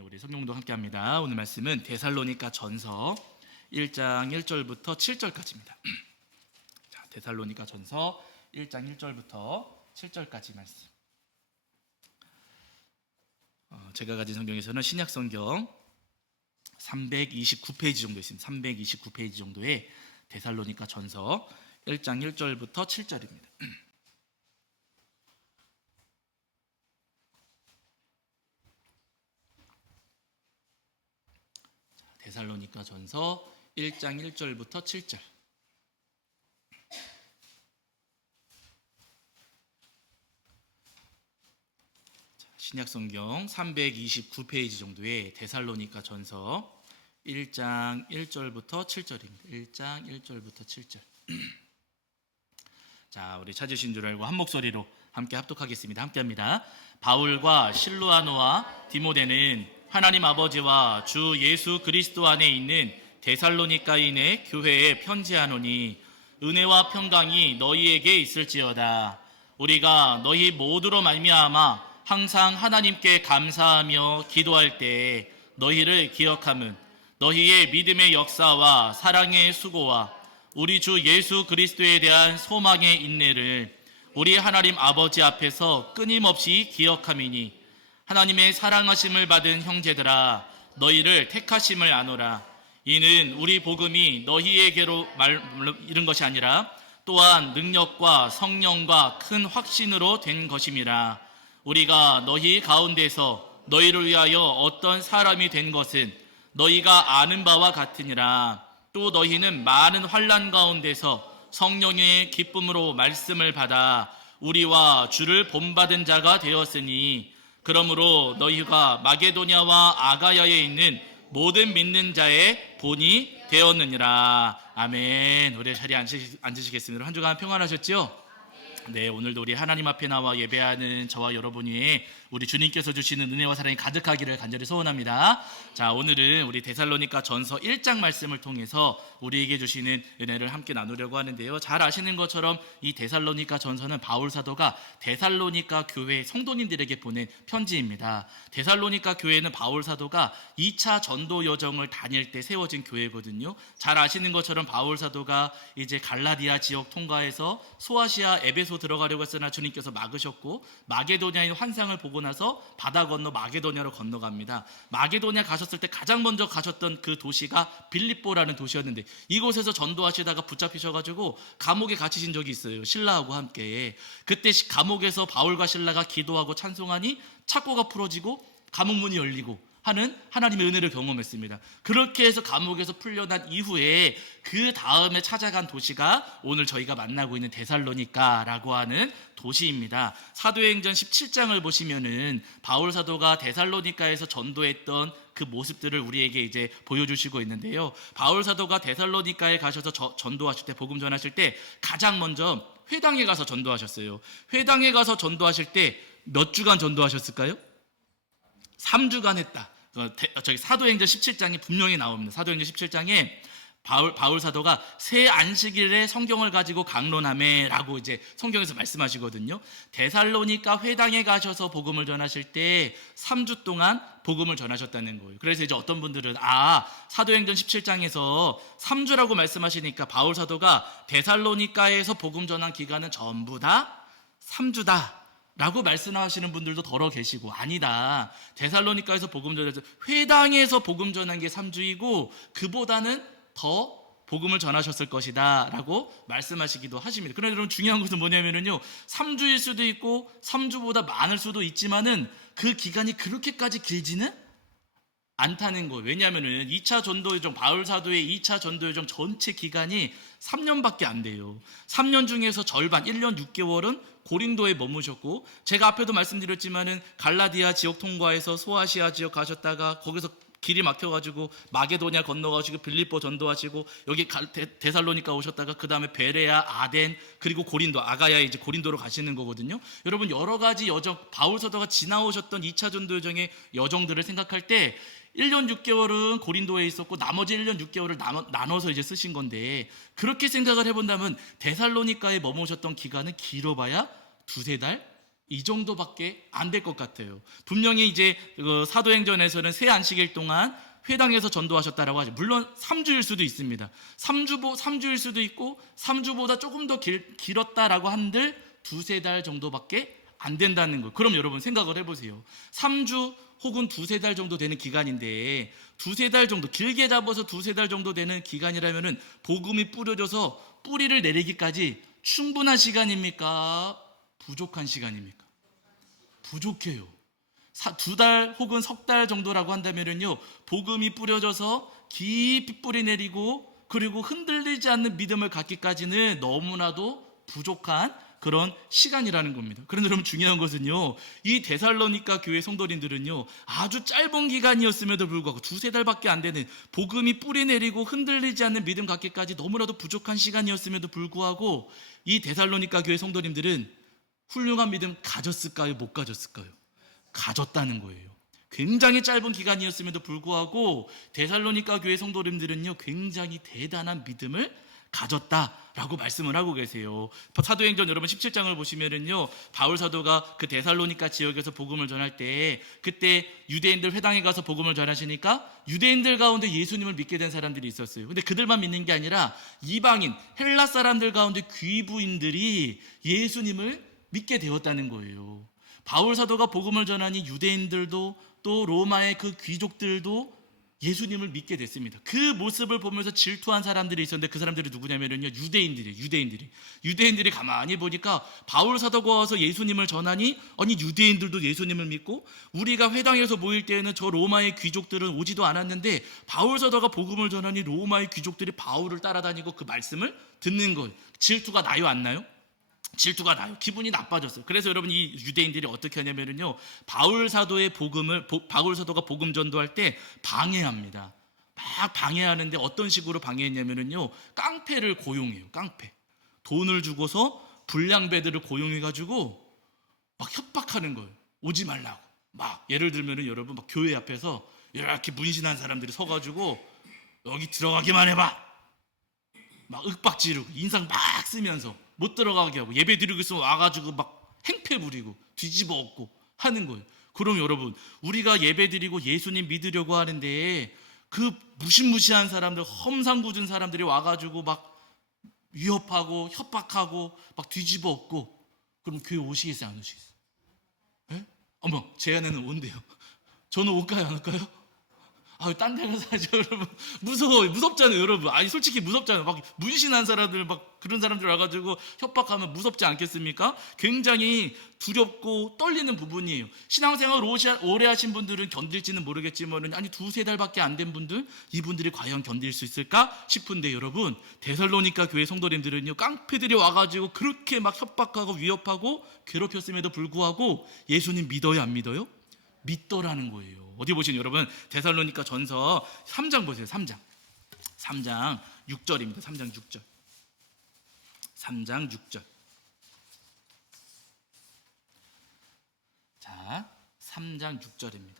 우리 성경도 함께합니다. 오늘 말씀은 데살로니가 전서 1장 1절부터 7절까지입니다. 자, 데살로니가 전서 1장 1절부터 7절까지 말씀. 제가 가진 성경에서는 신약 성경 329페이지 정도 있습니다. 329페이지 정도의 데살로니가 전서 1장 1절부터 7절입니다. 데살로니가 전서 1장 1절부터 7절. 신약성경 329페이지 정도의 데살로니가 전서 1장 1절부터 7절입니다. 1장 1절부터 7절. 자, 우리 찾으신 줄 알고 한 목소리로 함께 합독하겠습니다. 함께합니다. 바울과 실루아노와 디모데는 하나님 아버지와 주 예수 그리스도 안에 있는 데살로니가인의 교회에 편지하노니 은혜와 평강이 너희에게 있을지어다. 우리가 너희 모두로 말미암아 항상 하나님께 감사하며 기도할 때 너희를 기억함은 너희의 믿음의 역사와 사랑의 수고와 우리 주 예수 그리스도에 대한 소망의 인내를 우리 하나님 아버지 앞에서 끊임없이 기억함이니 하나님의 사랑하심을 받은 형제들아 너희를 택하심을 아노라. 이는 우리 복음이 너희에게로 이른 것이 아니라 또한 능력과 성령과 큰 확신으로 된 것임이라. 우리가 너희 가운데서 너희를 위하여 어떤 사람이 된 것은 너희가 아는 바와 같으니라. 또 너희는 많은 환난 가운데서 성령의 기쁨으로 말씀을 받아 우리와 주를 본받은 자가 되었으니 그러므로 너희가 마게도냐와 아가야에 있는 모든 믿는 자의 본이 되었느니라. 아멘. 우리 자리에 앉으시겠습니다. 한 주간 평안하셨죠? 네, 오늘도 우리 하나님 앞에 나와 예배하는 저와 여러분이 우리 주님께서 주시는 은혜와 사랑이 가득하기를 간절히 소원합니다. 자, 오늘은 우리 데살로니가 전서 1장 말씀을 통해서 우리에게 주시는 은혜를 함께 나누려고 하는데요. 잘 아시는 것처럼 이 데살로니가 전서는 바울 사도가 데살로니가 교회 성도님들에게 보낸 편지입니다. 데살로니가 교회는 바울 사도가 2차 전도 여정을 다닐 때 세워진 교회거든요. 잘 아시는 것처럼 바울 사도가 이제 갈라디아 지역 통과해서 소아시아 에베소 들어가려고 했으나 주님께서 막으셨고 마게도냐의 환상을 보고 나서 바다 건너 마게도냐로 건너갑니다. 마게도냐 가셨을 때 가장 먼저 가셨던 그 도시가 빌립보라는 도시였는데 이곳에서 전도하시다가 붙잡히셔가지고 감옥에 갇히신 적이 있어요. 신라하고 함께. 그때 감옥에서 바울과 신라가 기도하고 찬송하니 착고가 풀어지고 감옥문이 열리고 하는 하나님의 은혜를 경험했습니다. 그렇게 해서 감옥에서 풀려난 이후에 그 다음에 찾아간 도시가 오늘 저희가 만나고 있는 데살로니가라고 하는 도시입니다. 사도행전 17장을 보시면은 바울 사도가 데살로니가에서 전도했던 그 모습들을 우리에게 이제 보여주시고 있는데요. 바울 사도가 데살로니가에 가셔서 전도하실 때, 복음 전하실 때 가장 먼저 회당에 가서 전도하셨어요. 회당에 가서 전도하실 때 몇 주간 전도하셨을까요? 3주간 했다. 저기 사도행전 17장에 분명히 나옵니다. 사도행전 17장에 바울 사도가 새 안식일에 성경을 가지고 강론하매라고 이제 성경에서 말씀하시거든요. 데살로니가 회당에 가셔서 복음을 전하실 때 3주 동안 복음을 전하셨다는 거예요. 그래서 이제 어떤 분들은 사도행전 17장에서 3주라고 말씀하시니까 바울 사도가 데살로니가에서 복음 전한 기간은 전부 다 3주다 라고 말씀하시는 분들도 더러 계시고, 아니다, 데살로니가에서 복음 전해서 회당에서 복음 전한 게 3주이고 그보다는 더 복음을 전하셨을 것이다 라고 말씀하시기도 하십니다. 그런데 여러분, 중요한 것은 뭐냐면요, 3주일 수도 있고 3주보다 많을 수도 있지만은 그 기간이 그렇게까지 길지는 않다는 거예요. 왜냐하면은 2차 전도여정, 바울 사도의 2차 전도여정 전체 기간이 3년밖에 안 돼요. 3년 중에서 절반, 1년 6개월은 고린도에 머무셨고, 제가 앞에도 말씀드렸지만은 갈라디아 지역 통과해서 소아시아 지역 가셨다가 거기서 길이 막혀가지고 마게도냐 건너가시고 빌립보 전도하시고 여기 데살로니가 오셨다가 그 다음에 베레아, 아덴, 그리고 고린도, 아가야 이제 고린도로 가시는 거거든요. 여러분, 여러 가지 여정, 바울 사도가 지나오셨던 2차 전도 여정의 여정들을 생각할 때 1년 6개월은 고린도에 있었고 나머지 1년 6개월을 나눠서 이제 쓰신 건데, 그렇게 생각을 해본다면 데살로니가에 머무셨던 기간은 길어봐야 두세 달, 이 정도밖에 안 될 것 같아요. 분명히 이제 그 사도행전에서는 새 안식일 동안 회당에서 전도하셨다라고 하죠. 물론 3주일 수도 있습니다. 3주일 수도 있고 3주보다 조금 더 길었다라고 한들 두세 달 정도밖에 안 된다는 거. 그럼 여러분 생각을 해보세요. 3주 혹은 두세 달 정도 되는 기간인데 두세 달 정도, 길게 잡아서 두세 달 정도 되는 기간이라면은 복음이 뿌려져서 뿌리를 내리기까지 충분한 시간입니까? 부족한 시간입니까? 부족해요. 2달 혹은 석 달 정도라고 한다면요, 복음이 뿌려져서 깊이 뿌리 내리고 그리고 흔들리지 않는 믿음을 갖기까지는 너무나도 부족한 그런 시간이라는 겁니다. 그런데 여러분 중요한 것은요, 이 데살로니가 교회 성도님들은요 아주 짧은 기간이었음에도 불구하고 두세 달밖에 안 되는 복음이 뿌리 내리고 흔들리지 않는 믿음 갖기까지 너무나도 부족한 시간이었음에도 불구하고 이 데살로니가 교회 성도님들은 훌륭한 믿음 가졌을까요? 못 가졌을까요? 가졌다는 거예요. 굉장히 짧은 기간이었음에도 불구하고 데살로니가 교회 성도님들은요 굉장히 대단한 믿음을 가졌다라고 말씀을 하고 계세요. 사도행전 여러분 17장을 보시면은요, 바울 사도가 그 데살로니가 지역에서 복음을 전할 때 그때 유대인들 회당에 가서 복음을 전하시니까 유대인들 가운데 예수님을 믿게 된 사람들이 있었어요. 근데 그들만 믿는 게 아니라 이방인 헬라 사람들 가운데 귀부인들이 예수님을 믿게 되었다는 거예요. 바울 사도가 복음을 전하니 유대인들도 또 로마의 그 귀족들도 예수님을 믿게 됐습니다. 그 모습을 보면서 질투한 사람들이 있었는데 그 사람들이 누구냐면요, 유대인들이 가만히 보니까 바울 사도가 와서 예수님을 전하니 아니 유대인들도 예수님을 믿고 우리가 회당에서 모일 때에는 저 로마의 귀족들은 오지도 않았는데 바울 사도가 복음을 전하니 로마의 귀족들이 바울을 따라다니고 그 말씀을 듣는 거예요. 질투가 나요, 안 나요? 질투가 나요. 기분이 나빠졌어요. 그래서 여러분 이 유대인들이 어떻게 하냐면요, 바울 사도가 복음 전도할 때 방해합니다. 막 방해하는데 어떤 식으로 방해했냐면요, 깡패를 고용해요. 깡패. 돈을 주고서 불량배들을 고용해가지고 막 협박하는 거예요. 오지 말라고. 막 예를 들면은 여러분 막 교회 앞에서 이렇게 문신한 사람들이 서가지고 여기 들어가기만 해봐. 막 윽박 지르고 인상 막 쓰면서 못 들어가게 하고, 예배 드리고 있으면 와가지고 막 행패 부리고 뒤집어 엎고 하는 거예요. 그럼 여러분 우리가 예배 드리고 예수님 믿으려고 하는데 그 무시무시한 사람들, 험상궂은 사람들이 와가지고 막 위협하고 협박하고 막 뒤집어 엎고, 그럼 교회 오시겠어요, 안 오시겠어요? 예? 어머, 제 아내는 온대요. 저는 올까요, 안 올까요? 딴 데 가서 하죠, 여러분. 무섭잖아요, 여러분. 아니, 솔직히 무섭잖아요. 막 문신한 사람들, 막 그런 사람들 와가지고 협박하면 무섭지 않겠습니까? 굉장히 두렵고 떨리는 부분이에요. 신앙생활 오래 하신 분들은 견딜지는 모르겠지만, 아니, 두세 달밖에 안 된 분들, 이분들이 과연 견딜 수 있을까 싶은데, 여러분, 데살로니가 교회 성도님들은요, 깡패들이 와가지고 그렇게 막 협박하고 위협하고 괴롭혔음에도 불구하고 예수님 믿어요, 안 믿어요? 믿더라는 거예요. 어디 보시면 여러분 데살로니가 전서 3장 보세요. 3장 6절입니다. 3장 6절. 3장 6절. 자, 3장 6절입니다.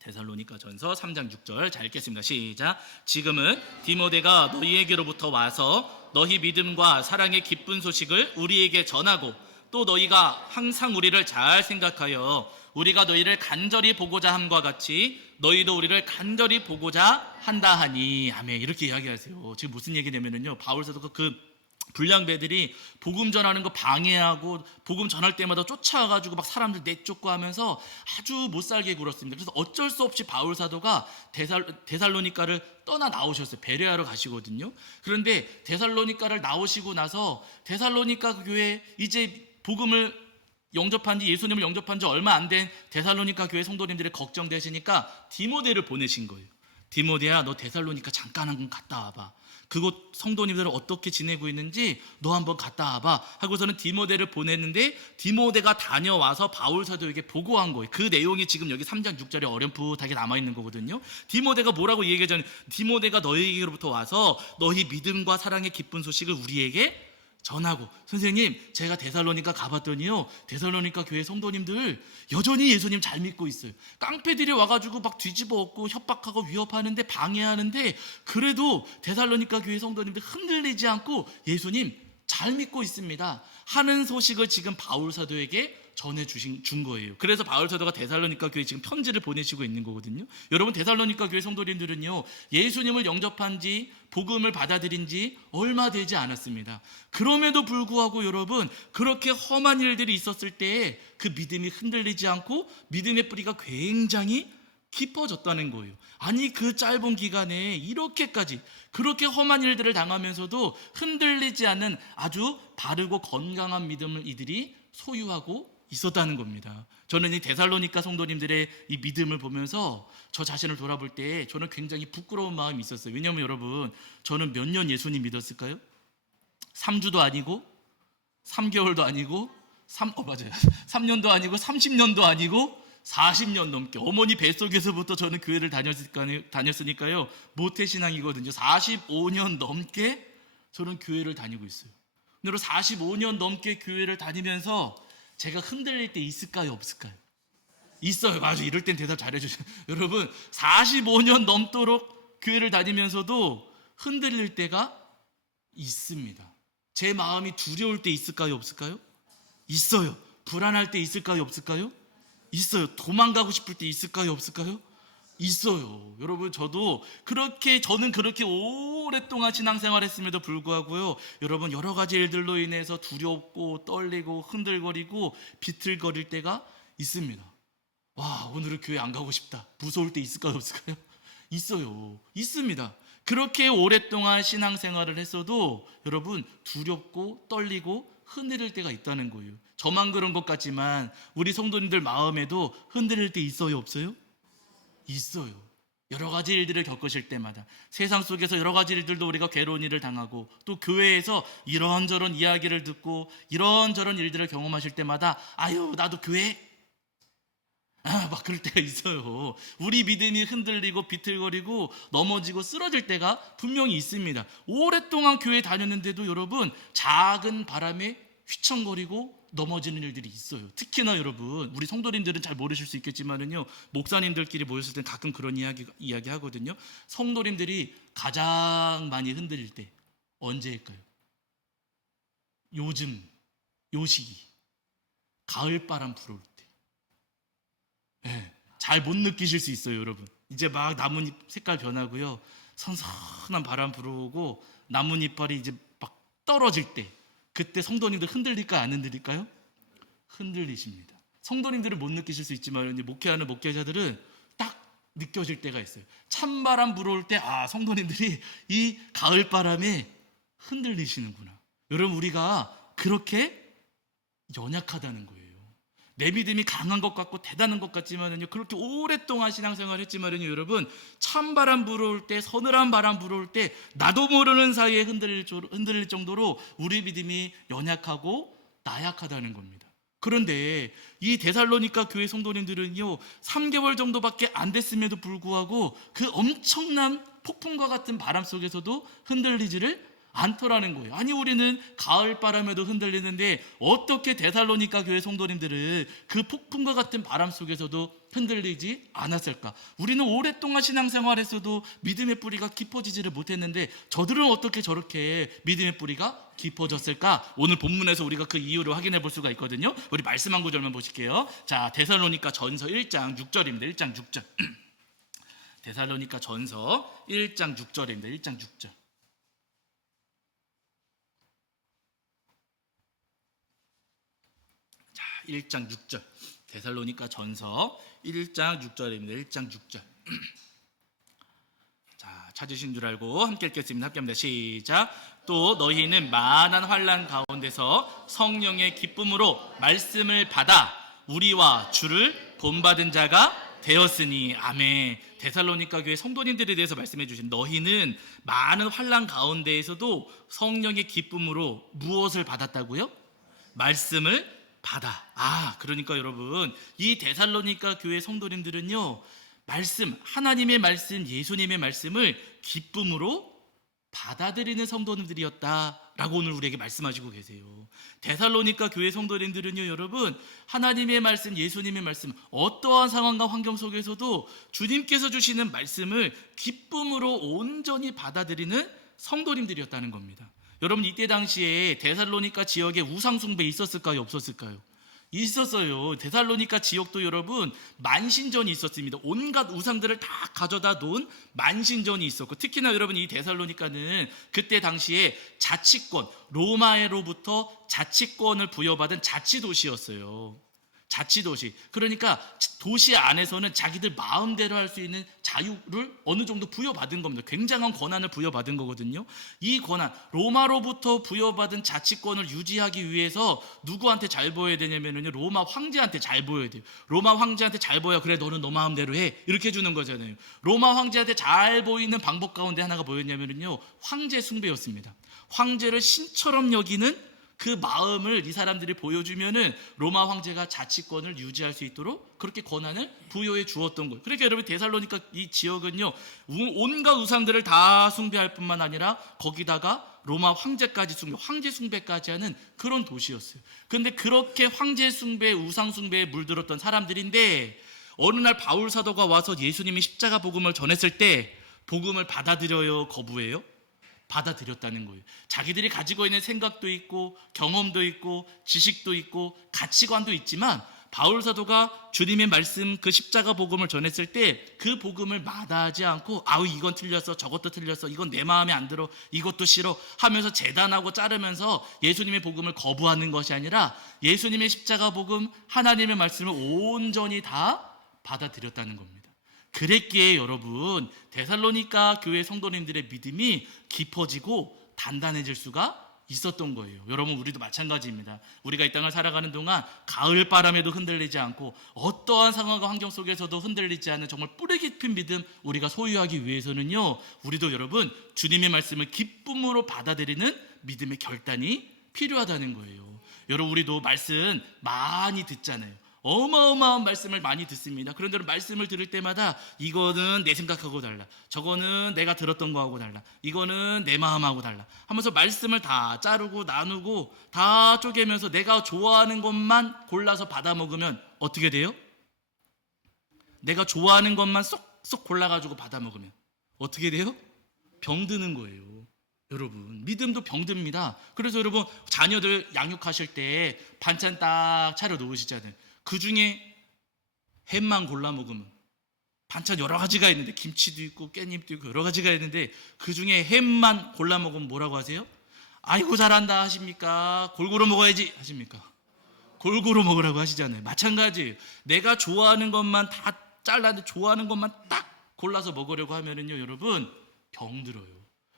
데살로니가 전서 3장 6절 잘 읽겠습니다. 시작. 지금은 디모데가 너희에게로부터 와서 너희 믿음과 사랑의 기쁜 소식을 우리에게 전하고 또 너희가 항상 우리를 잘 생각하여 우리가 너희를 간절히 보고자 함과 같이 너희도 우리를 간절히 보고자 한다 하니. 아멘. 이렇게 이야기하세요. 지금 무슨 얘기냐면요, 바울 사도가 그 불량배들이 복음 전하는 거 방해하고 복음 전할 때마다 쫓아와가지고 막 사람들 내쫓고 하면서 아주 못살게 굴었습니다. 그래서 어쩔 수 없이 바울 사도가 데살로니가를 떠나 나오셨어요. 베레아로 가시거든요. 그런데 데살로니가를 나오시고 나서 데살로니가 교회 이제 복음을 영접한 지, 예수님을 영접한 지 얼마 안 된 데살로니가 교회 성도님들이 걱정되시니까 디모데를 보내신 거예요. 디모데야, 너 데살로니가 잠깐 한번 갔다 와봐. 그곳 성도님들은 어떻게 지내고 있는지 너 한번 갔다 와봐 하고서는 디모데를 보냈는데, 디모데가 다녀와서 바울 사도에게 보고한 거예요. 그 내용이 지금 여기 3장 6절에 어렴풋하게 남아있는 거거든요. 디모데가 뭐라고 얘기하자면, 디모데가 너희에게로부터 와서 너희 믿음과 사랑의 기쁜 소식을 우리에게 전하고. 선생님, 제가 데살로니가 가봤더니요, 데살로니가 교회 성도님들 여전히 예수님 잘 믿고 있어요. 깡패들이 와가지고 막 뒤집어 엎고 협박하고 위협하는데 방해하는데 그래도 데살로니가 교회 성도님들 흔들리지 않고 예수님 잘 믿고 있습니다 하는 소식을 지금 바울 사도에게 준 거예요. 그래서 바울 사도가 데살로니가 교회에 지금 편지를 보내시고 있는 거거든요. 여러분, 데살로니가 교회 성도님들은요, 예수님을 영접한 지, 복음을 받아들인 지 얼마 되지 않았습니다. 그럼에도 불구하고 여러분, 그렇게 험한 일들이 있었을 때에 그 믿음이 흔들리지 않고 믿음의 뿌리가 굉장히 깊어졌다는 거예요. 아니, 그 짧은 기간에 이렇게까지 그렇게 험한 일들을 당하면서도 흔들리지 않는 아주 바르고 건강한 믿음을 이들이 소유하고 있었다는 겁니다. 저는 이 데살로니가 성도님들의 이 믿음을 보면서 저 자신을 돌아볼 때 저는 굉장히 부끄러운 마음이 있었어요. 왜냐하면 여러분, 저는 몇 년 예수님 믿었을까요? 3주도 아니고 3개월도 아니고 맞아요. 3년도 아니고 30년도 아니고 40년 넘게 어머니 뱃속에서부터 저는 교회를 다녔으니까요. 모태신앙이거든요. 45년 넘게 저는 교회를 다니고 있어요. 근데 45년 넘게 교회를 다니면서 제가 흔들릴 때 있을까요, 없을까요? 있어요. 맞아, 이럴 땐 대답 잘해주세요. 여러분, 45년 넘도록 교회를 다니면서도 흔들릴 때가 있습니다. 제 마음이 두려울 때 있을까요, 없을까요? 있어요. 불안할 때 있을까요, 없을까요? 있어요. 도망가고 싶을 때 있을까요, 없을까요? 있어요. 여러분, 저는 그렇게 오랫동안 신앙생활 했음에도 불구하고요, 여러분, 여러 가지 일들로 인해서 두렵고 떨리고 흔들거리고 비틀거릴 때가 있습니다. 와, 오늘은 교회 안 가고 싶다, 무서울 때 있을까요, 없을까요? 있어요. 있습니다. 그렇게 오랫동안 신앙생활을 했어도 여러분, 두렵고 떨리고 흔들릴 때가 있다는 거예요. 저만 그런 것 같지만 우리 성도님들 마음에도 흔들릴 때 있어요, 없어요? 있어요. 여러 가지 일들을 겪으실 때마다 세상 속에서 여러 가지 일들도 우리가 괴로운 일을 당하고 또 교회에서 이런저런 이야기를 듣고 이런저런 일들을 경험하실 때마다 아유, 나도 교회? 막 그럴 때가 있어요. 우리 믿음이 흔들리고 비틀거리고 넘어지고 쓰러질 때가 분명히 있습니다. 오랫동안 교회 다녔는데도 여러분, 작은 바람에 휘청거리고 넘어지는 일들이 있어요. 특히나 여러분, 우리 성도님들은 잘 모르실 수 있겠지만은요, 목사님들끼리 모였을 때 가끔 그런 이야기 하거든요. 성도님들이 가장 많이 흔들릴 때 언제일까요? 요즘, 요 시기, 가을바람 불어올 때. 네, 잘 못 느끼실 수 있어요, 여러분. 이제 막 나뭇잎 색깔 변하고요, 선선한 바람 불어오고 나뭇잎발이 이제 막 떨어질 때, 그때 성도님들 흔들릴까요, 안 흔들릴까요? 흔들리십니다. 성도님들은 못 느끼실 수 있지만 목회하는 목회자들은 딱 느껴질 때가 있어요. 찬바람 불어올 때, 아, 성도님들이 이 가을바람에 흔들리시는구나. 여러분, 우리가 그렇게 연약하다는 거예요. 내 믿음이 강한 것 같고 대단한 것 같지만은요, 그렇게 오랫동안 신앙생활을 했지만은요, 여러분, 찬바람 불어올 때, 서늘한 바람 불어올 때 나도 모르는 사이에 흔들릴 정도로 우리 믿음이 연약하고 나약하다는 겁니다. 그런데 이 데살로니가 교회 성도님들은요, 3개월 정도밖에 안 됐음에도 불구하고 그 엄청난 폭풍과 같은 바람 속에서도 흔들리지를 않더라는 거예요. 아니, 우리는 가을바람에도 흔들리는데 어떻게 데살로니가 교회 성도님들은 그 폭풍과 같은 바람 속에서도 흔들리지 않았을까? 우리는 오랫동안 신앙생활했어도 믿음의 뿌리가 깊어지지를 못했는데 저들은 어떻게 저렇게 믿음의 뿌리가 깊어졌을까? 오늘 본문에서 우리가 그 이유를 확인해 볼 수가 있거든요. 우리 말씀 한 구절만 보실게요. 자, 데살로니가 전서 1장 6절입니다. 1장 6절. 데살로니가 전서 1장 6절입니다. 1장 6절. 자, 1장 6절. 데살로니가 전서 1장 6절입니다. 1장 6절. 자, 찾으신 줄 알고 함께 읽겠습니다. 함께 합니다. 시작. 또 너희는 많은 환난 가운데서 성령의 기쁨으로 말씀을 받아 우리와 주를 본받은 자가 되었으니. 아멘. 데살로니가 교회 성도님들에 대해서 말씀해 주신, 너희는 많은 환난 가운데에서도 성령의 기쁨으로 무엇을 받았다고요? 말씀을 받아. 그러니까 여러분, 이 데살로니가 교회 성도님들은요, 말씀, 하나님의 말씀, 예수님의 말씀을 기쁨으로 받아들이는 성도님들이었다라고 오늘 우리에게 말씀하시고 계세요. 데살로니가 교회 성도님들은요, 여러분, 하나님의 말씀, 예수님의 말씀, 어떠한 상황과 환경 속에서도 주님께서 주시는 말씀을 기쁨으로 온전히 받아들이는 성도님들이었다는 겁니다. 여러분 이때 당시에 데살로니가 지역에 우상 숭배 있었을까요? 없었을까요? 있었어요. 데살로니가 지역도 여러분 만신전이 있었습니다. 온갖 우상들을 다 가져다 놓은 만신전이 있었고, 특히나 여러분 이 데살로니가는 그때 당시에 자치권, 로마로부터 자치권을 부여받은 자치도시였어요. 자치도시. 그러니까 도시 안에서는 자기들 마음대로 할 수 있는 자유를 어느 정도 부여받은 겁니다. 굉장한 권한을 부여받은 거거든요. 이 권한, 로마로부터 부여받은 자치권을 유지하기 위해서 누구한테 잘 보여야 되냐면요, 로마 황제한테 잘 보여야 돼요. 로마 황제한테 잘 보여. 그래, 너는 너 마음대로 해. 이렇게 해주는 거잖아요. 로마 황제한테 잘 보이는 방법 가운데 하나가 뭐였냐면요, 황제 숭배였습니다. 황제를 신처럼 여기는 그 마음을 이 사람들이 보여주면은 로마 황제가 자치권을 유지할 수 있도록 그렇게 권한을 부여해 주었던 거예요. 그러니까 여러분 데살로니가 이 지역은요, 온갖 우상들을 다 숭배할 뿐만 아니라 거기다가 로마 황제까지 황제 숭배까지 하는 그런 도시였어요. 그런데 그렇게 황제 숭배, 우상 숭배에 물들었던 사람들인데, 어느 날 바울 사도가 와서 예수님이 십자가 복음을 전했을 때 복음을 받아들여요, 거부해요? 받아들였다는 거예요. 자기들이 가지고 있는 생각도 있고 경험도 있고 지식도 있고 가치관도 있지만, 바울 사도가 주님의 말씀, 그 십자가 복음을 전했을 때 그 복음을 마다하지 않고, 아우 이건 틀렸어, 저것도 틀렸어, 이건 내 마음에 안 들어, 이것도 싫어 하면서 재단하고 자르면서 예수님의 복음을 거부하는 것이 아니라 예수님의 십자가 복음, 하나님의 말씀을 온전히 다 받아들였다는 겁니다. 그랬기에 여러분 데살로니가 교회 성도님들의 믿음이 깊어지고 단단해질 수가 있었던 거예요. 여러분 우리도 마찬가지입니다. 우리가 이 땅을 살아가는 동안 가을 바람에도 흔들리지 않고 어떠한 상황과 환경 속에서도 흔들리지 않는 정말 뿌리 깊은 믿음 우리가 소유하기 위해서는요, 우리도 여러분 주님의 말씀을 기쁨으로 받아들이는 믿음의 결단이 필요하다는 거예요. 여러분 우리도 말씀 많이 듣잖아요. 어마어마한 말씀을 많이 듣습니다. 그런데 말씀을 들을 때마다 이거는 내 생각하고 달라, 저거는 내가 들었던 거하고 달라, 이거는 내 마음하고 달라 하면서 말씀을 다 자르고 나누고 다 쪼개면서 내가 좋아하는 것만 골라서 받아 먹으면 어떻게 돼요? 내가 좋아하는 것만 쏙쏙 골라가지고 받아 먹으면 어떻게 돼요? 병드는 거예요. 여러분 믿음도 병듭니다. 그래서 여러분 자녀들 양육하실 때 반찬 딱 차려 놓으시잖아요. 그 중에 햄만 골라 먹으면, 반찬 여러 가지가 있는데 김치도 있고 깻잎도 있고 여러 가지가 있는데 그 중에 햄만 골라 먹으면 뭐라고 하세요? 아이고 잘한다 하십니까? 골고루 먹어야지 하십니까? 골고루 먹으라고 하시잖아요. 마찬가지예요. 내가 좋아하는 것만 다 잘라서 좋아하는 것만 딱 골라서 먹으려고 하면은요, 여러분 병들어요.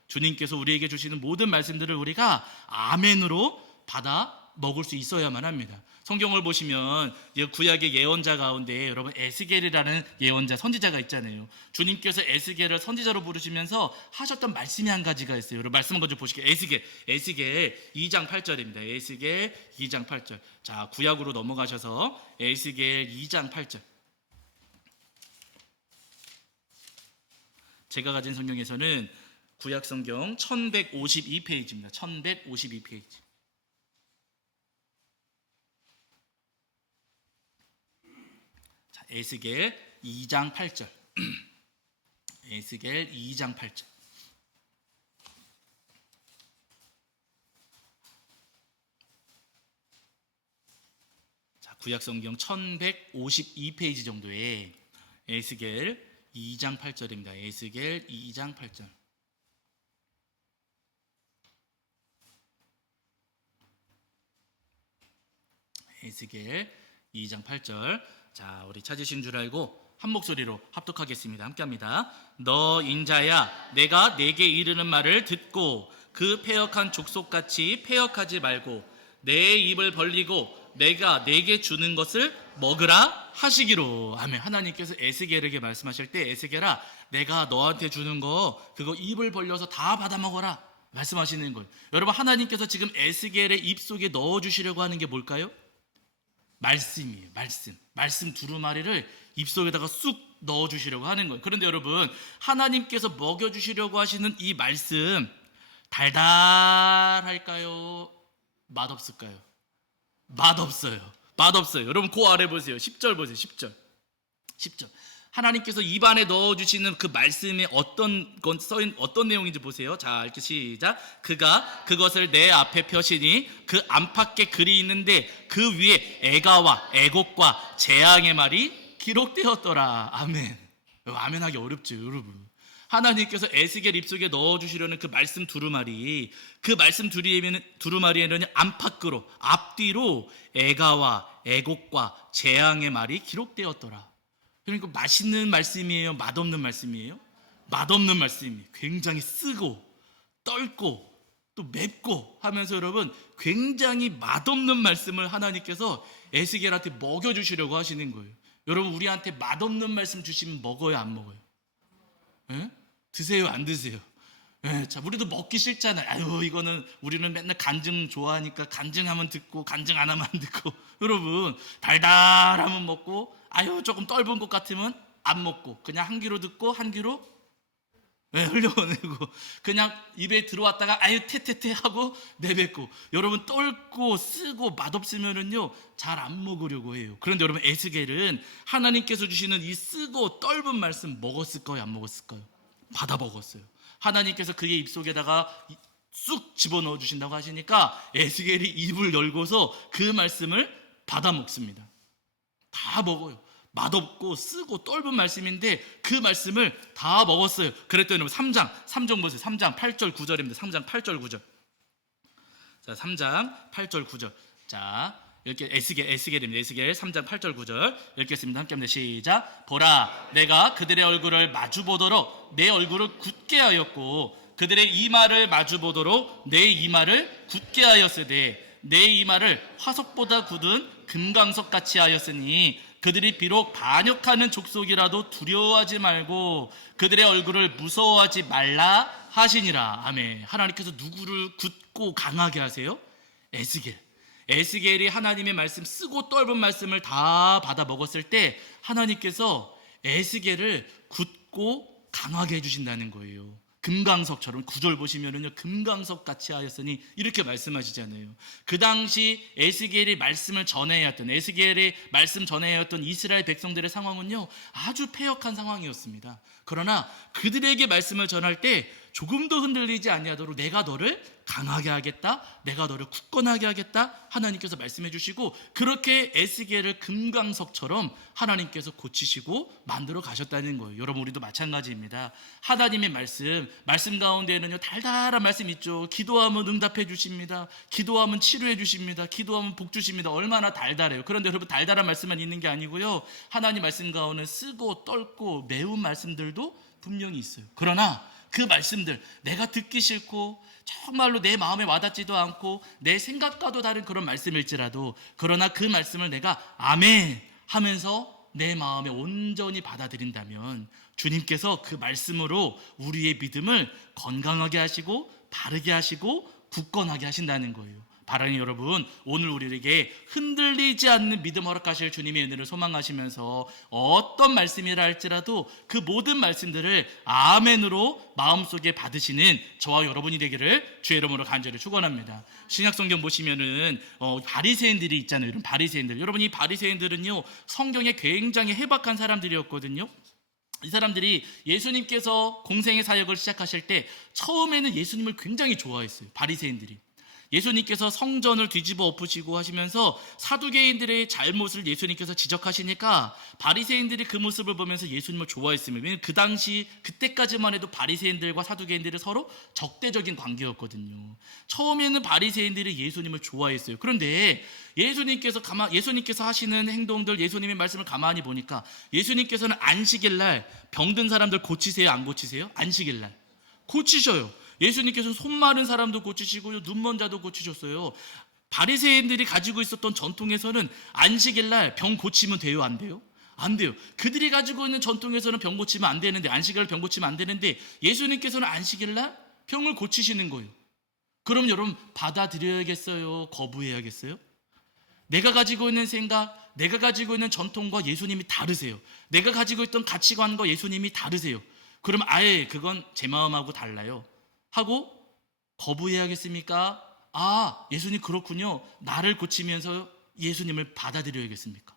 주님께서 우리에게 주시는 모든 말씀들을 우리가 아멘으로 받아 먹을 수 있어야만 합니다. 성경을 보시면 구약의 예언자 가운데 여러분 에스겔이라는 예언자, 선지자가 있잖아요. 주님께서 에스겔을 선지자로 부르시면서 하셨던 말씀이 한 가지가 있어요. 여러분 말씀 먼저 보실게요. 에스겔 2장 8절입니다. 에스겔 2장 8절. 자, 구약으로 넘어가셔서 에스겔 2장 8절. 제가 가진 성경에서는 구약 성경 1152페이지입니다. 1152페이지. 에스겔 2장 8절. 에스겔 2장 8절. 자, 구약 성경 1152페이지 정도에 에스겔 2장 8절입니다. 에스겔 2장 8절. 에스겔 2장 8절. 자, 우리 찾으신 줄 알고 한 목소리로 합독하겠습니다. 함께합니다. 너 인자야, 내가 내게 이르는 말을 듣고 그 패역한 족속같이 패역하지 말고 내 입을 벌리고 내가 내게 주는 것을 먹으라 하시기로. 아멘. 하나님께서 에스겔에게 말씀하실 때, 에스겔아 내가 너한테 주는 거 그거 입을 벌려서 다 받아 먹어라 말씀하시는 거예요. 여러분 하나님께서 지금 에스겔의 입속에 넣어주시려고 하는 게 뭘까요? 말씀이에요. 말씀 두루마리를 입속에다가 쑥 넣어주시려고 하는 거예요. 그런데 여러분 하나님께서 먹여주시려고 하시는 이 말씀 달달할까요? 맛없을까요? 맛없어요. 여러분 그 아래 보세요. 10절 보세요. 10절. 하나님께서 입안에 넣어주시는 그 말씀에 어떤 내용인지 보세요. 자, 이렇게 시작. 그가 그것을 내 앞에 펴시니 그 안팎에 글이 있는데 그 위에 애가와 애곡과 재앙의 말이 기록되었더라. 아멘. 아멘하기 어렵죠, 여러분. 하나님께서 에스겔 입속에 넣어주시려는 그 말씀 두루마리, 그 말씀 두루마리에는 안팎으로, 앞뒤로 애가와 애곡과 재앙의 말이 기록되었더라. 그러니까 맛있는 말씀이에요, 맛없는 말씀이에요? 맛없는 말씀이 굉장히 쓰고 떫고 또 맵고 하면서 여러분 굉장히 맛없는 말씀을 하나님께서 에스겔한테 먹여주시려고 하시는 거예요. 여러분, 우리한테 맛없는 말씀 주시면 먹어요, 안 먹어요? 예? 드세요, 안 드세요? 예, 자, 우리도 먹기 싫잖아요. 아유, 이거는 우리는 맨날 간증 좋아하니까 간증하면 듣고 간증 안 하면 안 듣고. 여러분, 달달하면 먹고, 아유, 조금 떫은 것 같으면 안 먹고, 그냥 한 귀로 듣고 한 귀로 흘려보내고, 그냥 입에 들어왔다가 아유 테테테 하고 내뱉고. 여러분, 떫고 쓰고 맛없으면은요 잘 안 먹으려고 해요. 그런데 여러분, 에스겔은 하나님께서 주시는 이 쓰고 떫은 말씀 먹었을까요, 안 먹었을까요? 받아 먹었어요. 하나님께서 그의 입속에다가 쑥 집어넣어 주신다고 하시니까 에스겔이 입을 열고서 그 말씀을 받아 먹습니다. 다 먹어요. 맛없고 쓰고 떫은 말씀인데 그 말씀을 다 먹었어요. 그랬더니 3장 보세요. 3장 8절 9절입니다. 3장 8절 9절. 자, 3장 8절 9절. 자, 이렇게 에스겔입니다. 에스겔 3장 8절 9절 읽겠습니다. 함께 합니다. 시작. 보라, 내가 그들의 얼굴을 마주보도록 내 얼굴을 굳게 하였고 그들의 이마를 마주보도록 내 이마를 굳게 하였으되 내 이마를 화석보다 굳은 금강석 같이 하였으니 그들이 비록 반역하는 족속이라도 두려워하지 말고 그들의 얼굴을 무서워하지 말라 하시니라. 아멘. 하나님께서 누구를 굳고 강하게 하세요? 에스겔이 하나님의 말씀, 쓰고 떫은 말씀을 다 받아 먹었을 때 하나님께서 에스겔을 굳고 강하게 해주신다는 거예요. 금강석처럼. 9절 보시면은요, 금강석 같이 하였으니 이렇게 말씀하시잖아요. 그 당시 에스겔이 말씀을 전해야 했던, 에스겔의 말씀 전해야 했던 이스라엘 백성들의 상황은요 아주 패역한 상황이었습니다. 그러나 그들에게 말씀을 전할 때 조금도 흔들리지 아니하도록 내가 너를 강하게 하겠다, 내가 너를 굳건하게 하겠다 하나님께서 말씀해 주시고, 그렇게 에스겔을 금강석처럼 하나님께서 고치시고 만들어 가셨다는 거예요. 여러분, 우리도 마찬가지입니다. 하나님의 말씀 가운데에는요 달달한 말씀 있죠. 기도하면 응답해 주십니다. 기도하면 치료해 주십니다. 기도하면 복 주십니다. 얼마나 달달해요. 그런데 여러분, 달달한 말씀만 있는 게 아니고요, 하나님 말씀 가운데 쓰고 떫고 매운 말씀들도 분명히 있어요. 그러나 그 말씀들, 내가 듣기 싫고 정말로 내 마음에 와닿지도 않고 내 생각과도 다른 그런 말씀일지라도, 그러나 그 말씀을 내가 아멘 하면서 내 마음에 온전히 받아들인다면 주님께서 그 말씀으로 우리의 믿음을 건강하게 하시고 바르게 하시고 굳건하게 하신다는 거예요. 바라니 여러분, 오늘 우리에게 흔들리지 않는 믿음 허락하실 주님의 은혜를 소망하시면서 어떤 말씀이라 할지라도 그 모든 말씀들을 아멘으로 마음속에 받으시는 저와 여러분이 되기를 주의 이름으로 간절히 축원합니다. 신약성경 보시면은 바리새인들이 있잖아요. 이런 바리새인들. 여러분, 이 바리새인들은요 성경에 굉장히 해박한 사람들이었거든요. 이 사람들이 예수님께서 공생의 사역을 시작하실 때 처음에는 예수님을 굉장히 좋아했어요. 바리새인들이. 예수님께서 성전을 뒤집어 엎으시고 하시면서 사두개인들의 잘못을 예수님께서 지적하시니까 바리새인들이 그 모습을 보면서 예수님을 좋아했습니다. 왜냐하면 그 당시, 그때까지만 해도 바리새인들과 사두개인들이 서로 적대적인 관계였거든요. 처음에는 바리새인들이 예수님을 좋아했어요. 그런데 예수님께서 하시는 행동들, 예수님의 말씀을 가만히 보니까 예수님께서는 안식일 날 병든 사람들 고치세요, 안 고치세요? 안식일 날 고치셔요. 예수님께서는 손 마른 사람도 고치시고요, 눈먼 자도 고치셨어요. 바리새인들이 가지고 있었던 전통에서는 안식일 날 병 고치면 돼요, 안 돼요? 안 돼요. 그들이 가지고 있는 전통에서는 병 고치면 안 되는데, 안식일 날 병 고치면 안 되는데 예수님께서는 안식일 날 병을 고치시는 거예요. 그럼 여러분, 받아들여야겠어요, 거부해야겠어요? 내가 가지고 있는 생각, 내가 가지고 있는 전통과 예수님이 다르세요. 내가 가지고 있던 가치관과 예수님이 다르세요. 그럼 아예 그건 제 마음하고 달라요 하고 거부해야겠습니까? 아, 예수님 그렇군요. 나를 고치면서 예수님을 받아들여야겠습니까?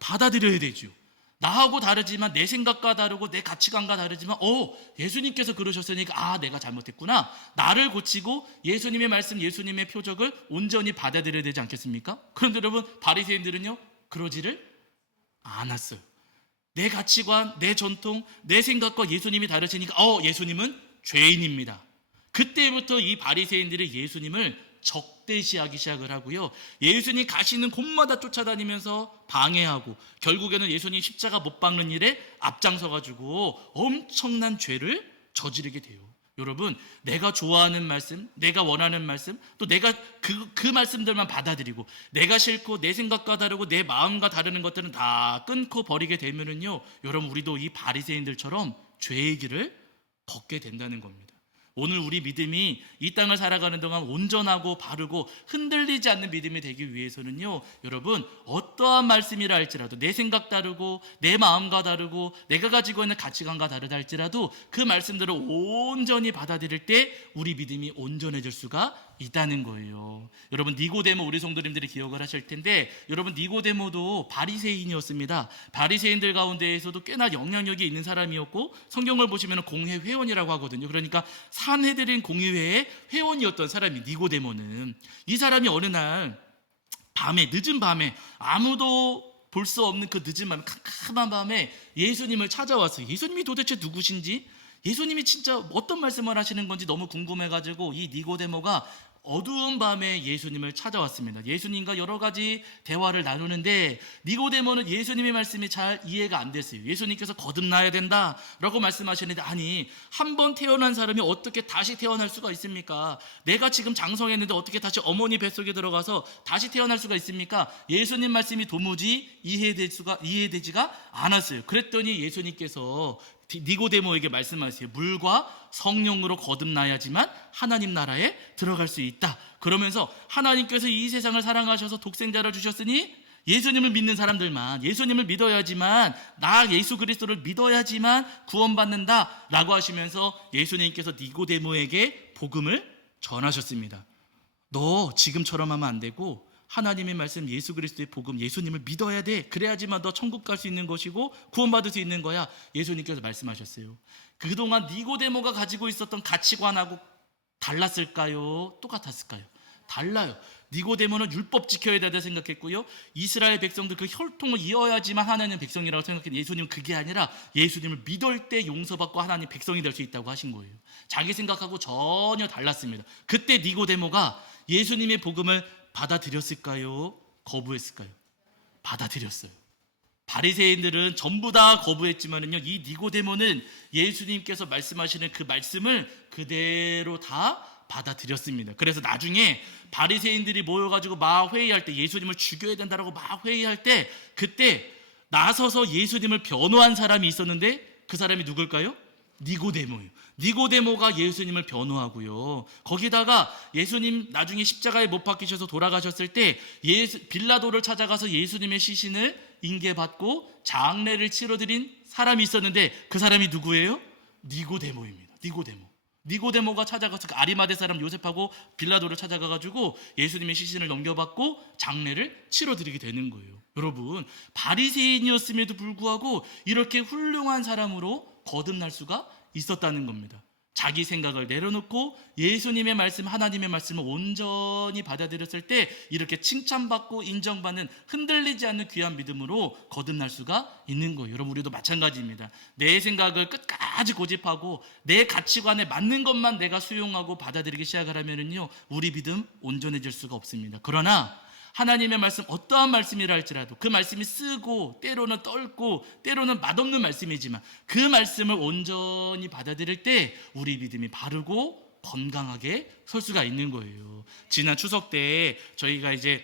받아들여야 되죠. 나하고 다르지만 내 생각과 다르고 내 가치관과 다르지만 예수님께서 그러셨으니까 내가 잘못했구나. 나를 고치고 예수님의 말씀, 예수님의 표적을 온전히 받아들여야 되지 않겠습니까? 그런데 여러분, 바리새인들은요 그러지를 않았어요. 내 가치관, 내 전통, 내 생각과 예수님이 다르시니까 예수님은 죄인입니다. 그때부터 이 바리새인들이 예수님을 적대시하기 시작을 하고요, 예수님 가시는 곳마다 쫓아다니면서 방해하고 결국에는 예수님 십자가 못 박는 일에 앞장서가지고 엄청난 죄를 저지르게 돼요. 여러분, 내가 좋아하는 말씀, 내가 원하는 말씀, 또 내가 그 말씀들만 받아들이고 내가 싫고 내 생각과 다르고 내 마음과 다르는 것들은 다 끊고 버리게 되면은요, 여러분, 우리도 이 바리새인들처럼 죄의 길을 걷게 된다는 겁니다. 오늘 우리 믿음이 이 땅을 살아가는 동안 온전하고 바르고 흔들리지 않는 믿음이 되기 위해서는요, 여러분, 어떠한 말씀이라 할지라도 내 생각 다르고 내 마음과 다르고 내가 가지고 있는 가치관과 다르다 할지라도 그 말씀들을 온전히 받아들일 때 우리 믿음이 온전해질 수가 있다는 거예요. 여러분, 니고데모, 우리 성도님들이 기억을 하실 텐데, 여러분, 니고데모도 바리새인이었습니다. 바리새인들 가운데에서도 꽤나 영향력이 있는 사람이었고, 성경을 보시면 공회 회원이라고 하거든요. 그러니까 산헤드린 공의회의 회원이었던 사람이 니고데모는, 이 사람이 어느 날 밤에, 늦은 밤에, 아무도 볼 수 없는 그 늦은 밤에, 캄캄한 밤에 예수님을 찾아왔어요. 예수님이 도대체 누구신지, 예수님이 진짜 어떤 말씀을 하시는 건지 너무 궁금해가지고 이 니고데모가 어두운 밤에 예수님을 찾아왔습니다. 예수님과 여러 가지 대화를 나누는데, 니고데모는 예수님의 말씀이 잘 이해가 안 됐어요. 예수님께서 거듭나야 된다라고 말씀하시는데, 아니, 한 번 태어난 사람이 어떻게 다시 태어날 수가 있습니까? 내가 지금 장성했는데 어떻게 다시 어머니 뱃속에 들어가서 다시 태어날 수가 있습니까? 예수님 말씀이 도무지 이해되지가 않았어요. 그랬더니 예수님께서 니고데모에게 말씀하세요. 물과 성령으로 거듭나야지만 하나님 나라에 들어갈 수 있다. 그러면서 하나님께서 이 세상을 사랑하셔서 독생자를 주셨으니 예수님을 믿는 사람들만, 예수님을 믿어야지만, 나 예수 그리스도를 믿어야지만 구원받는다 라고 하시면서 예수님께서 니고데모에게 복음을 전하셨습니다. 너 지금처럼 하면 안 되고 하나님의 말씀, 예수 그리스도의 복음, 예수님을 믿어야 돼. 그래야지만 너 천국 갈 수 있는 것이고 구원받을 수 있는 거야. 예수님께서 말씀하셨어요. 그동안 니고데모가 가지고 있었던 가치관하고 달랐을까요? 똑같았을까요? 달라요. 니고데모는 율법 지켜야 된다 생각했고요, 이스라엘 백성들 그 혈통을 이어야지만 하나님 백성이라고 생각했는데, 예수님은 그게 아니라 예수님을 믿을 때 용서받고 하나님 백성이 될 수 있다고 하신 거예요. 자기 생각하고 전혀 달랐습니다. 그때 니고데모가 예수님의 복음을 받아들였을까요? 거부했을까요? 받아들였어요. 바리새인들은 전부 다 거부했지만은요, 이 니고데모는 예수님께서 말씀하시는 그 말씀을 그대로 다 받아들였습니다. 그래서 나중에 바리새인들이 모여가지고 막 회의할 때, 예수님을 죽여야 된다라고 막 회의할 때, 그때 나서서 예수님을 변호한 사람이 있었는데, 그 사람이 누굴까요? 니고데모예요. 니고데모가 예수님을 변호하고요, 거기다가 예수님 나중에 십자가에 못 박히셔서 돌아가셨을 때 빌라도를 찾아가서 예수님의 시신을 인계받고 장례를 치러드린 사람이 있었는데, 그 사람이 누구예요? 니고데모입니다. 니고데모가 찾아가서 그 아리마대 사람 요셉하고 빌라도를 찾아가가지고 예수님의 시신을 넘겨받고 장례를 치러드리게 되는 거예요. 여러분, 바리새인이었음에도 불구하고 이렇게 훌륭한 사람으로 거듭날 수가 있었다는 겁니다. 자기 생각을 내려놓고 예수님의 말씀, 하나님의 말씀을 온전히 받아들였을 때 이렇게 칭찬받고 인정받는, 흔들리지 않는 귀한 믿음으로 거듭날 수가 있는 거예요. 여러분, 우리도 마찬가지입니다. 내 생각을 끝까지 고집하고 내 가치관에 맞는 것만 내가 수용하고 받아들이기 시작을 하면은요, 우리 믿음 온전해질 수가 없습니다. 그러나 하나님의 말씀, 어떠한 말씀이라 할지라도 그 말씀이 쓰고 때로는 떫고 때로는 맛없는 말씀이지만 그 말씀을 온전히 받아들일 때 우리 믿음이 바르고 건강하게 설 수가 있는 거예요. 지난 추석 때 저희가 이제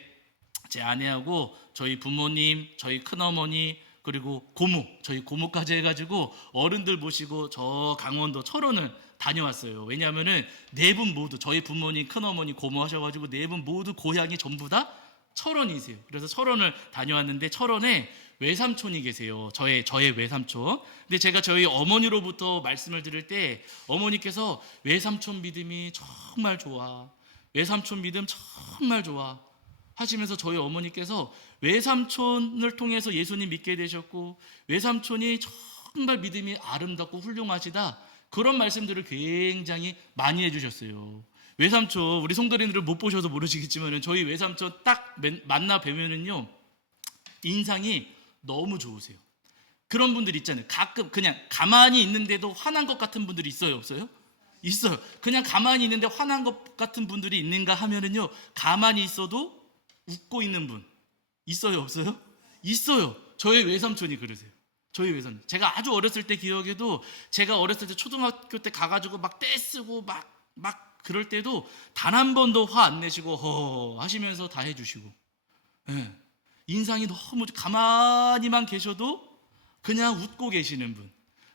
제 아내하고 저희 부모님, 저희 큰어머니, 그리고 고모, 저희 고모까지 해가지고 어른들 모시고 저 강원도 철원을 다녀왔어요. 왜냐하면은 네 분 모두, 저희 부모님, 큰어머니, 고모 하셔가지고 네 분 모두 고향이 전부 다 철원이세요. 그래서 철원을 다녀왔는데, 철원에 외삼촌이 계세요. 저의 외삼촌. 근데 제가 저희 어머니로부터 말씀을 들을 때 어머니께서 외삼촌 믿음이 정말 좋아. 외삼촌 믿음 정말 좋아. 하시면서 저희 어머니께서 외삼촌을 통해서 예수님 믿게 되셨고 외삼촌이 정말 믿음이 아름답고 훌륭하시다, 그런 말씀들을 굉장히 많이 해주셨어요. 외삼촌, 우리 성도님들을 못 보셔서 모르시겠지만 저희 외삼촌 딱 만나 뵈면은요 인상이 너무 좋으세요. 그런 분들 있잖아요. 가끔 그냥 가만히 있는데도 화난 것 같은 분들이 있어요, 없어요? 있어요. 그냥 가만히 있는데 화난 것 같은 분들이 있는가 하면은요, 가만히 있어도 웃고 있는 분 있어요, 없어요? 있어요. 저희 외삼촌이 그러세요. 저희 외삼촌. 제가 아주 어렸을 때 기억에도, 제가 어렸을 때 초등학교 때 가가지고 막 떼쓰고 막 그럴 때도 단 한 번도 화 안 내시고 허 하시면서 다 해주시고, 예. 인상이 너무, 가만히만 계셔도 그냥 웃고 계시는 분.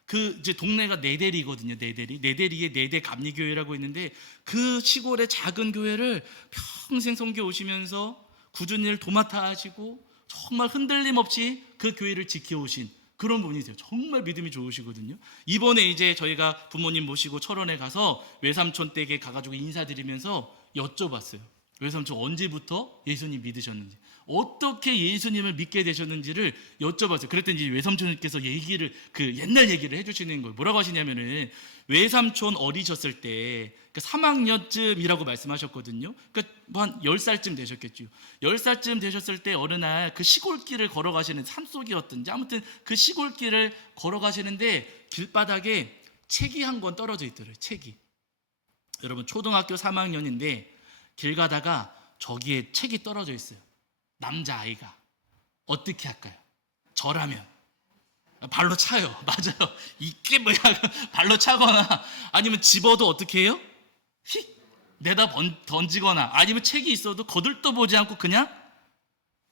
그 이제 동네가 내대리거든요. 내대리에 내대 감리교회라고 있는데, 그 시골의 작은 교회를 평생 섬겨 오시면서 굳은 일 도맡아 하시고 정말 흔들림 없이 그 교회를 지켜오신 그런 분이세요. 정말 믿음이 좋으시거든요. 이번에 이제 저희가 부모님 모시고 철원에 가서 외삼촌 댁에 가가지고 인사드리면서 여쭤봤어요. 외삼촌 언제부터 예수님 믿으셨는지, 어떻게 예수님을 믿게 되셨는지를 여쭤봤어요. 그랬더니 이제 외삼촌께서 얘기를, 그 옛날 얘기를 해주시는 거예요. 뭐라고 하시냐면은, 외삼촌 어리셨을 때 3학년쯤이라고 말씀하셨거든요. 그러니까 한 10살쯤 되셨겠죠. 10살쯤 되셨을 때 어느 날 그 시골길을 걸어가시는, 산속이었든지 아무튼 그 시골길을 걸어가시는데 길바닥에 책이 한 권 떨어져 있더래요. 책이. 여러분 초등학교 3학년인데 길 가다가 저기에 책이 떨어져 있어요. 남자아이가 어떻게 할까요? 저라면 발로 차요. 맞아요. 이게 뭐야, 발로 차거나 아니면 집어도 어떻게 해요? 휙 내다 던지거나, 아니면 책이 있어도 거들떠 보지 않고 그냥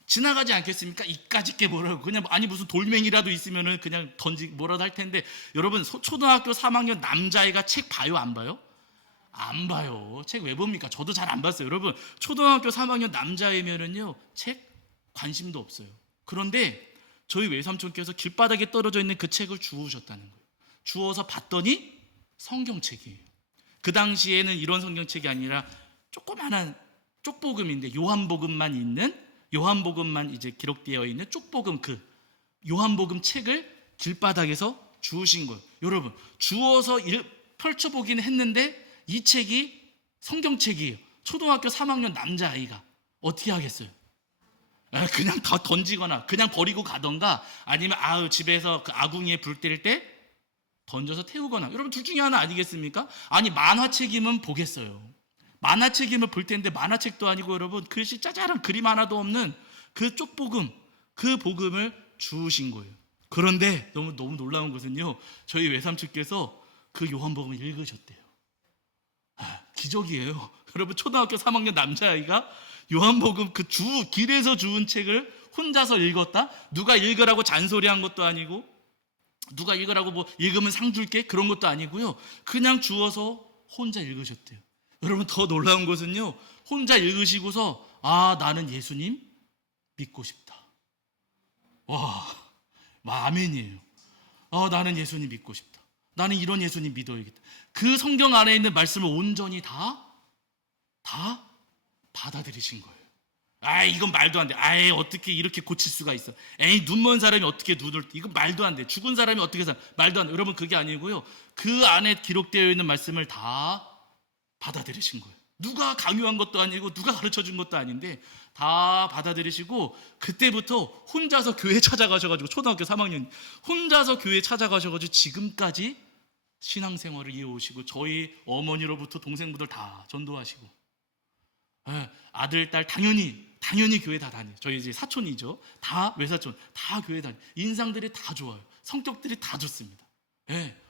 지나가지 않겠습니까? 이까짓 게 뭐라고, 그냥 아니 무슨 돌멩이라도 있으면은 그냥 뭐라도 할 텐데, 여러분 초등학교 3학년 남자아이가 책 봐요, 안 봐요? 안 봐요. 책 왜 봅니까? 저도 잘 안 봤어요. 여러분 초등학교 3학년 남자이면은요 책 관심도 없어요. 그런데 저희 외삼촌께서 길바닥에 떨어져 있는 그 책을 주우셨다는 거예요. 주워서 봤더니 성경책이에요. 그 당시에는 이런 성경책이 아니라 조그만한 쪽복음인데, 요한복음만 이제 기록되어 있는 쪽복음, 그 요한복음 책을 길바닥에서 주우신 거예요. 여러분 주워서 펼쳐보긴 했는데 이 책이 성경책이에요. 초등학교 3학년 남자아이가 어떻게 하겠어요? 그냥 다 던지거나 그냥 버리고 가던가, 아니면 집에서 그 아궁이에 불 뗄 때 던져서 태우거나, 여러분 둘 중에 하나 아니겠습니까? 아니 만화책이면 보겠어요. 만화책이면 볼 텐데 만화책도 아니고 여러분 글씨 짜잘한 그림 하나도 없는 그 쪽복음, 그 복음을 주우신 거예요. 그런데 너무 놀라운 것은요, 저희 외삼촌께서 그 요한복음을 읽으셨대요. 기적이에요. 여러분 초등학교 3학년 남자아이가 요한복음 그 길에서 주운 책을 혼자서 읽었다? 누가 읽으라고 잔소리한 것도 아니고, 누가 읽으라고 뭐 읽으면 상 줄게 그런 것도 아니고요, 그냥 주워서 혼자 읽으셨대요. 여러분 더 놀라운 것은요, 혼자 읽으시고서 나는 예수님 믿고 싶다. 와, 아멘이에요. 나는 예수님 믿고 싶다. 나는 이런 예수님 믿어야겠다. 그 성경 안에 있는 말씀을 온전히 다 받아들이신 거예요. 이건 말도 안 돼. 어떻게 이렇게 고칠 수가 있어. 눈먼 사람이 어떻게 눈을, 이건 말도 안 돼. 죽은 사람이 어떻게 살아. 말도 안 돼. 여러분 그게 아니고요, 그 안에 기록되어 있는 말씀을 다 받아들이신 거예요. 누가 강요한 것도 아니고 누가 가르쳐 준 것도 아닌데 다 받아들이시고, 그때부터 혼자서 교회 찾아가셔가지고, 초등학교 3학년 혼자서 교회 찾아가셔가지고 지금까지 신앙생활을 이어오시고, 저희 어머니로부터 동생분들 다 전도하시고, 아들, 딸 당연히 교회 다 다녀요. 저희 이제 사촌이죠. 다 외사촌 다 교회 다녀요. 인상들이 다 좋아요. 성격들이 다 좋습니다.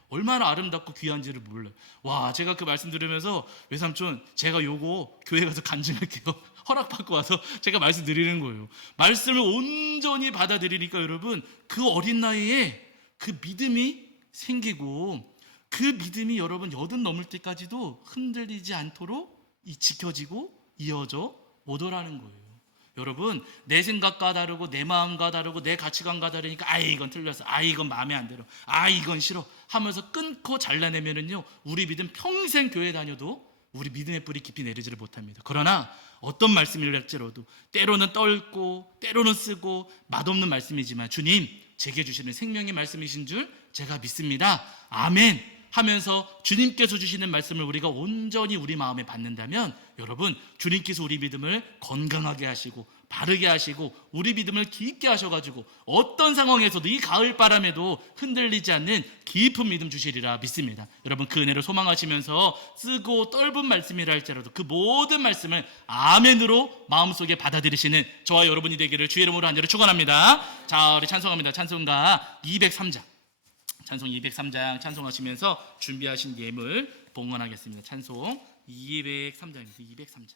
얼마나 아름답고 귀한지를 몰라요. 와, 제가 그 말씀 들으면서 외삼촌 제가 요거 교회 가서 간증할게요. 허락받고 와서 제가 말씀드리는 거예요. 말씀을 온전히 받아들이니까 여러분 그 어린 나이에 그 믿음이 생기고, 그 믿음이 여러분 80 넘을 때까지도 흔들리지 않도록 지켜지고 이어져 오더라는 거예요. 여러분 내 생각과 다르고 내 마음과 다르고 내 가치관과 다르니까 이건 틀렸어, 이건 마음에 안 들어, 이건 싫어 하면서 끊고 잘라내면은요, 우리 믿음 평생 교회 다녀도 우리 믿음의 뿌리 깊이 내리지를 못합니다. 그러나 어떤 말씀이랄지라도 때로는 떨고 때로는 쓰고 맛없는 말씀이지만 주님 제게 주시는 생명의 말씀이신 줄 제가 믿습니다. 아멘 하면서 주님께서 주시는 말씀을 우리가 온전히 우리 마음에 받는다면 여러분 주님께서 우리 믿음을 건강하게 하시고 바르게 하시고 우리 믿음을 깊게 하셔가지고 어떤 상황에서도 이 가을바람에도 흔들리지 않는 깊은 믿음 주시리라 믿습니다. 여러분 그 은혜를 소망하시면서 쓰고 떫은 말씀이라 할지라도 그 모든 말씀을 아멘으로 마음속에 받아들이시는 저와 여러분이 되기를 주의 이름으로 간절히 축원합니다. 자 우리 찬송합니다. 찬송가 203장 찬송 203장 찬송하시면서 준비하신 예물 봉헌하겠습니다. 찬송 203장입니다. 203장